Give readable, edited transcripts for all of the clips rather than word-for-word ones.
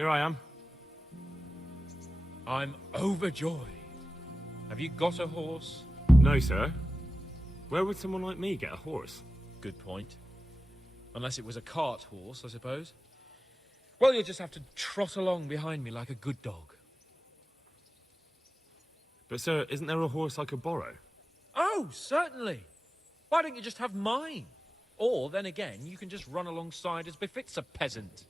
Here I am. I'm overjoyed. Have you got a horse? No, sir. Where would someone like me get a horse? Good point. Unless it was a cart horse, I suppose. Well, you'll just have to trot along behind me like a good dog. But, sir, isn't there a horse I could borrow? Oh, certainly. Why don't you just have mine? Or, then again, you can just run alongside as befits a peasant.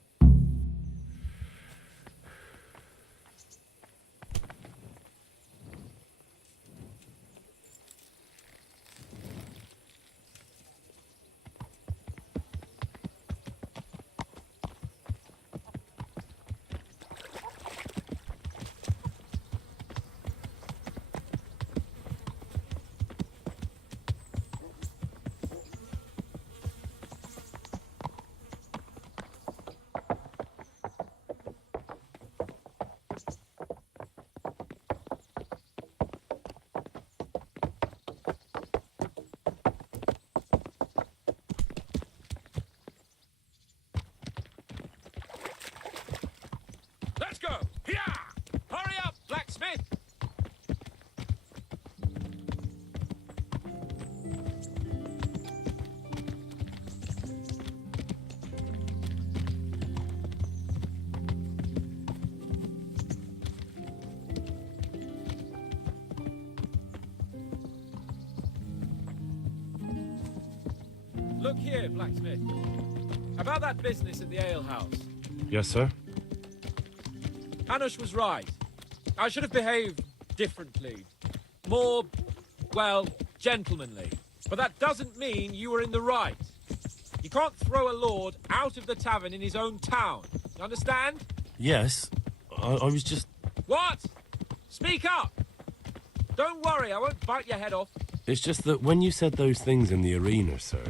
Let's go! Here! Hurry up, blacksmith! Look here, blacksmith. About that business at the alehouse. Yes, sir. Hanush was right. I should have behaved differently. More, well, gentlemanly. But that doesn't mean you were in the right. You can't throw a lord out of the tavern in his own town. You understand? Yes. I was just... What? Speak up! Don't worry, I won't bite your head off. It's just that when you said those things in the arena, sir,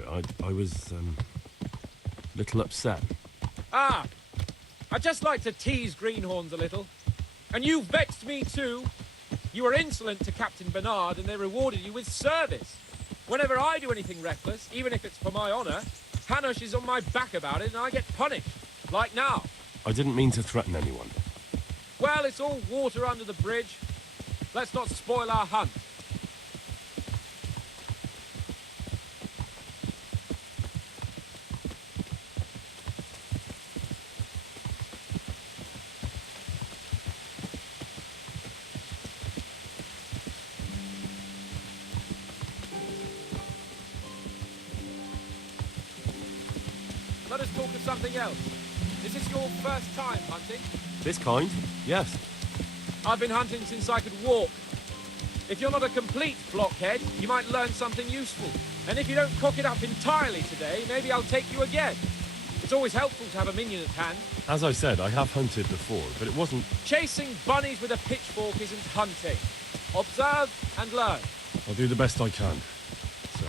I was, a little upset. Ah, I just like to tease greenhorns a little. And you vexed me too. You were insolent to Captain Bernard and they rewarded you with service. Whenever I do anything reckless, even if it's for my honour, Hanush is on my back about it and I get punished. Like now. I didn't mean to threaten anyone. Well, it's all water under the bridge. Let's not spoil our hunt. Let us talk of something else. Is this your first time hunting? This kind? Yes. I've been hunting since I could walk. If you're not a complete blockhead, you might learn something useful. And if you don't cock it up entirely today, maybe I'll take you again. It's always helpful to have a minion at hand. As I said, I have hunted before, but it wasn't... Chasing bunnies with a pitchfork isn't hunting. Observe and learn. I'll do the best I can, sir.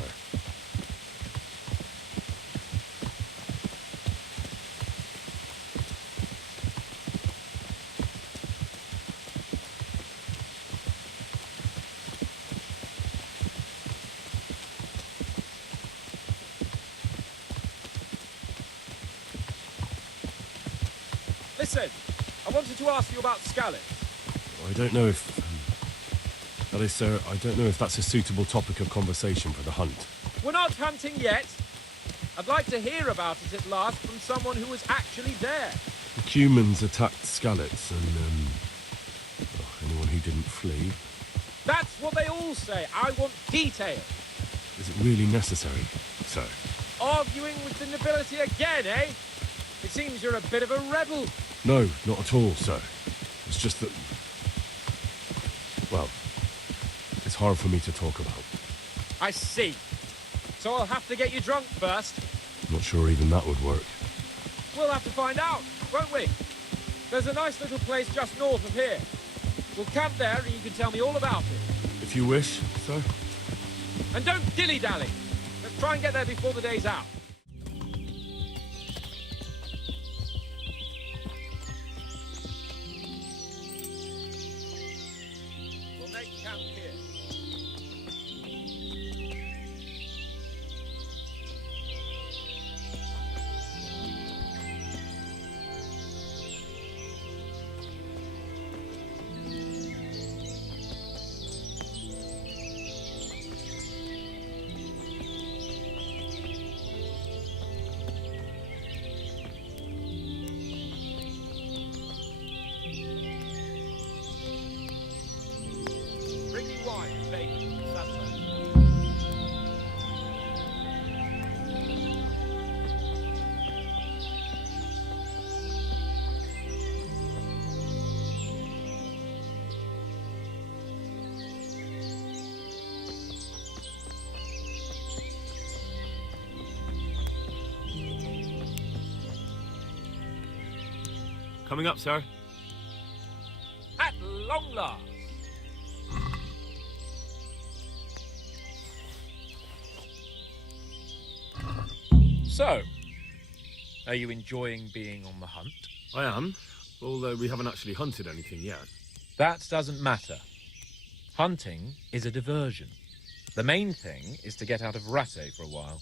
Listen, I wanted to ask you about scallops. I don't know if... that is, sir, I don't know if that's a suitable topic of conversation for the hunt. We're not hunting yet. I'd like to hear about it at last from someone who was actually there. The Cumans attacked Skallets and, anyone who didn't flee. That's what they all say. I want detail. Is it really necessary, sir? Arguing with the nobility again, eh? It seems you're a bit of a rebel. No, not at all, sir. It's just that... well, it's hard for me to talk about. I see. So I'll have to get you drunk first. I'm not sure even that would work. We'll have to find out, won't we? There's a nice little place just north of here. We'll camp there and you can tell me all about it. If you wish, sir. And don't dilly-dally. Let's try and get there before the day's out. We'll make camp here. Coming up, sir. At long last. So, are you enjoying being on the hunt? I am, although we haven't actually hunted anything yet. That doesn't matter. Hunting is a diversion. The main thing is to get out of Rattay for a while.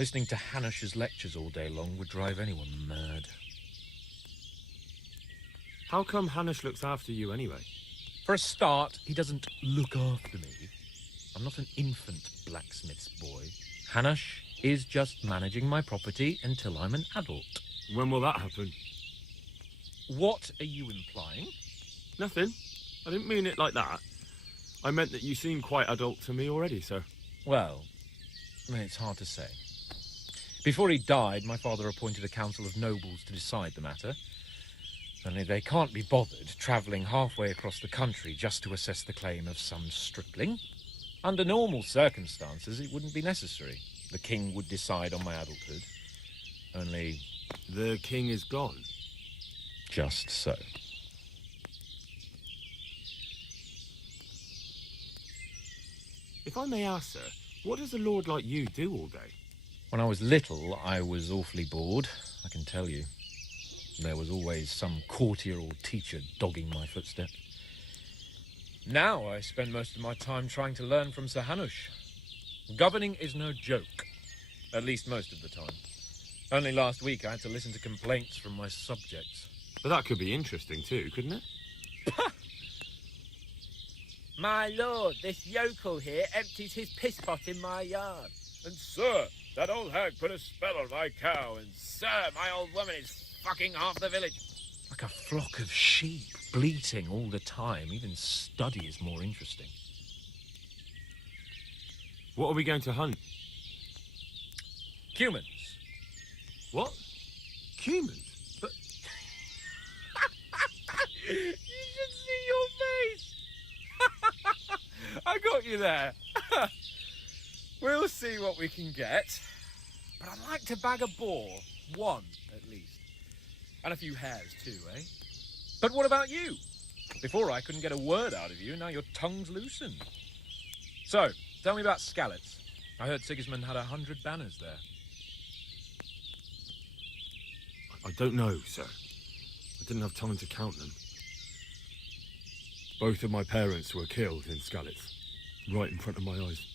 Listening to Hanush's lectures all day long would drive anyone mad. How come Hanush looks after you anyway? For a start, he doesn't look after me. I'm not an infant blacksmith's boy. Hanush is just managing my property until I'm an adult. When will that happen? What are you implying? Nothing. I didn't mean it like that. I meant that you seem quite adult to me already, sir. Well, it's hard to say. Before he died, my father appointed a council of nobles to decide the matter. Only they can't be bothered travelling halfway across the country just to assess the claim of some stripling. Under normal circumstances, it wouldn't be necessary. The king would decide on my adulthood. Only... The king is gone. Just so. If I may ask, sir, what does a lord like you do all day? When I was little, I was awfully bored, I can tell you. There was always some courtier or teacher dogging my footsteps. Now I spend most of my time trying to learn from Sir Hanush. Governing is no joke, at least most of the time. Only last week I had to listen to complaints from my subjects. But that could be interesting too, couldn't it? My lord, this yokel here empties his piss pot in my yard. And sir, that old hag put a spell on my cow. And sir, my old woman is fucking half the village. Like a flock of sheep, bleating all the time. Even study is more interesting. What are we going to hunt? Humans. What? Humans? But... You should see your face. I got you there. We'll see what we can get. But I'd like to bag a boar. One, at least. And a few hares too, eh? But what about you? Before I couldn't get a word out of you, now your tongue's loosened. So, tell me about Skalitz. I heard Sigismund had 100 banners there. I don't know, sir. I didn't have time to count them. Both of my parents were killed in Skalitz, right in front of my eyes.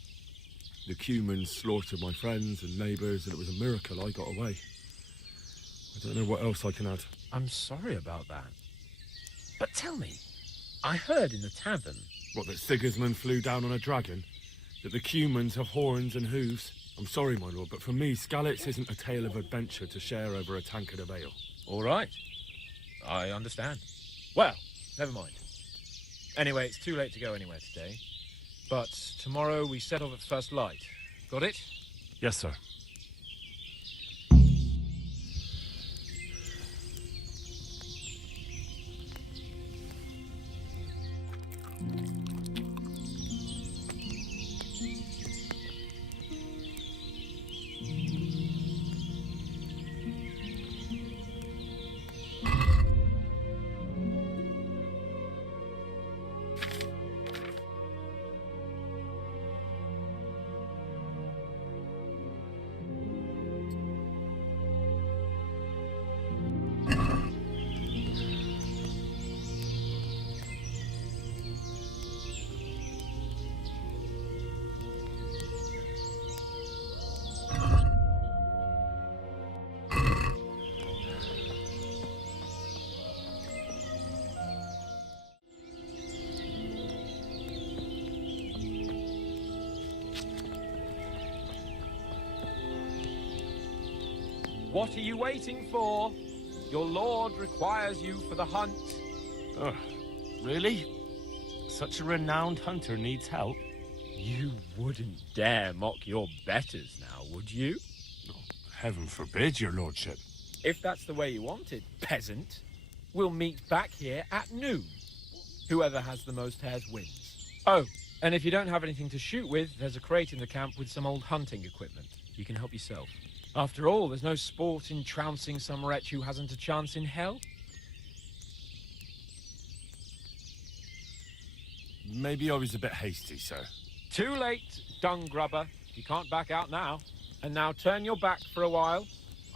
The Cumans slaughtered my friends and neighbours, and it was a miracle I got away. I don't know what else I can add. I'm sorry about that. But tell me, I heard in the tavern... What, that Sigismund flew down on a dragon? That the Cumans have horns and hooves? I'm sorry, my lord, but for me, Skalitz isn't a tale of adventure to share over a tankard of ale. All right. I understand. Well, never mind. Anyway, it's too late to go anywhere today. But tomorrow we set off at first light. Got it? Yes, sir. What are you waiting for? Your lord requires you for the hunt. Oh, really? Such a renowned hunter needs help? You wouldn't dare mock your betters now, would you? Oh, heaven forbid, your lordship. If that's the way you want it, peasant, we'll meet back here at noon. Whoever has the most hares wins. Oh, and if you don't have anything to shoot with, there's a crate in the camp with some old hunting equipment. You can help yourself. After all, there's no sport in trouncing some wretch who hasn't a chance in hell. Maybe I was a bit hasty, sir. Too late, dung grubber. You can't back out now. And now turn your back for a while.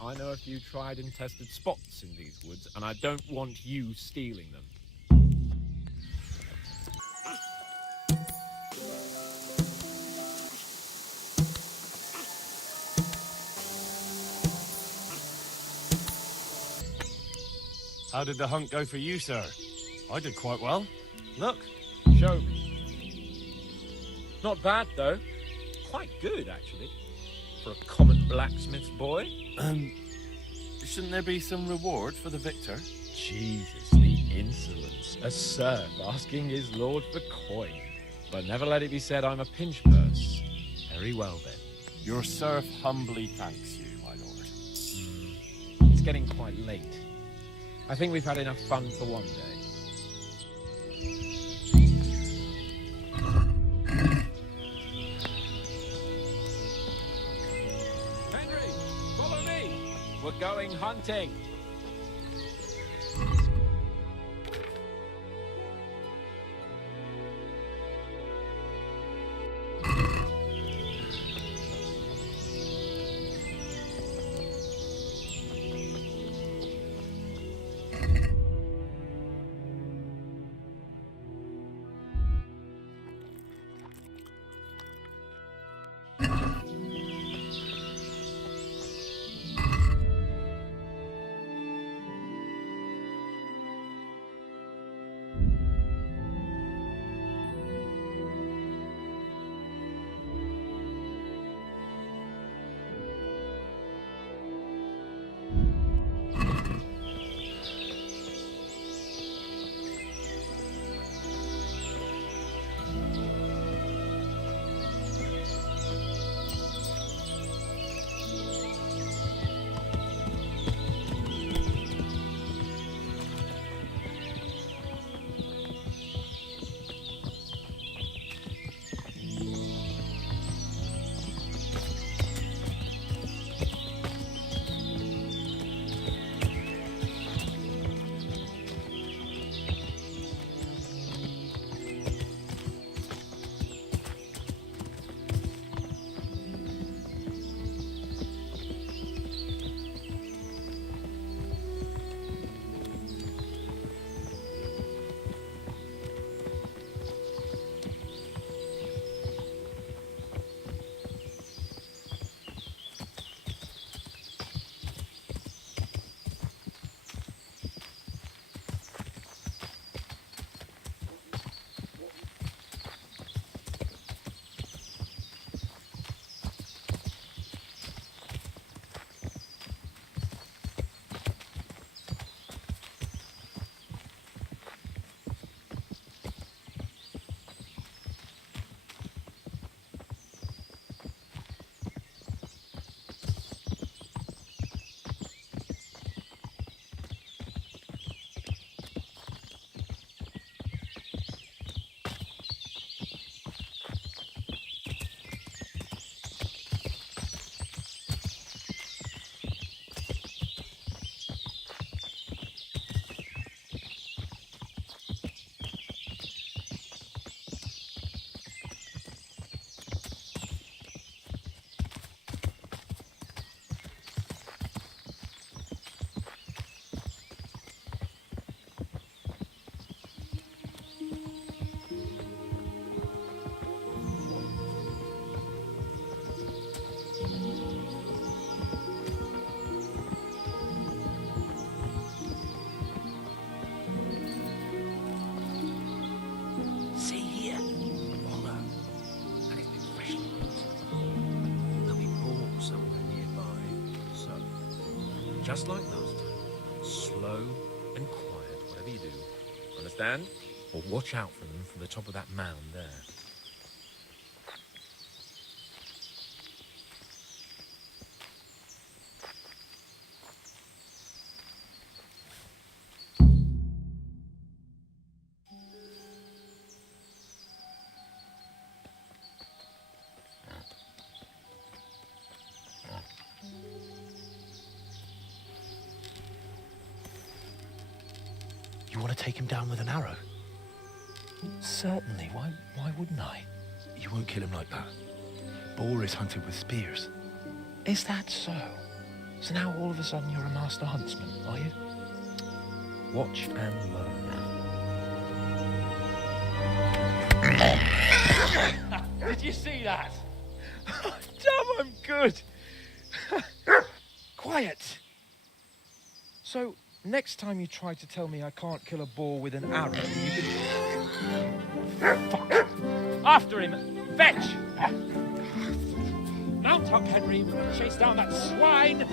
I know a few tried and tested spots in these woods, and I don't want you stealing them. How did the hunt go for you, sir? I did quite well. Look. Show me. Not bad, though. Quite good, actually. For a common blacksmith's boy. Shouldn't there be some reward for the victor? Jesus, the insolence. A serf asking his lord for coin. But never let it be said I'm a pinch purse. Very well, then. Your serf humbly thanks you, my lord. It's getting quite late. I think we've had enough fun for one day. Henry, follow me. We're going hunting. Just like last time. Slow and quiet, whatever you do. Understand? Or watch out for them from the top of that mound there. You want to take him down with an arrow? Certainly. Why wouldn't I? You won't kill him like that. Boar is hunted with spears. Is that so? So now all of a sudden you're a master huntsman, are you? Watch and learn. Did you see that? Damn, I'm good. Quiet. So, next time you try to tell me I can't kill a boar with an arrow, you can... Fuck. After him! Fetch! Mount up, Henry. We're going to chase down that swine.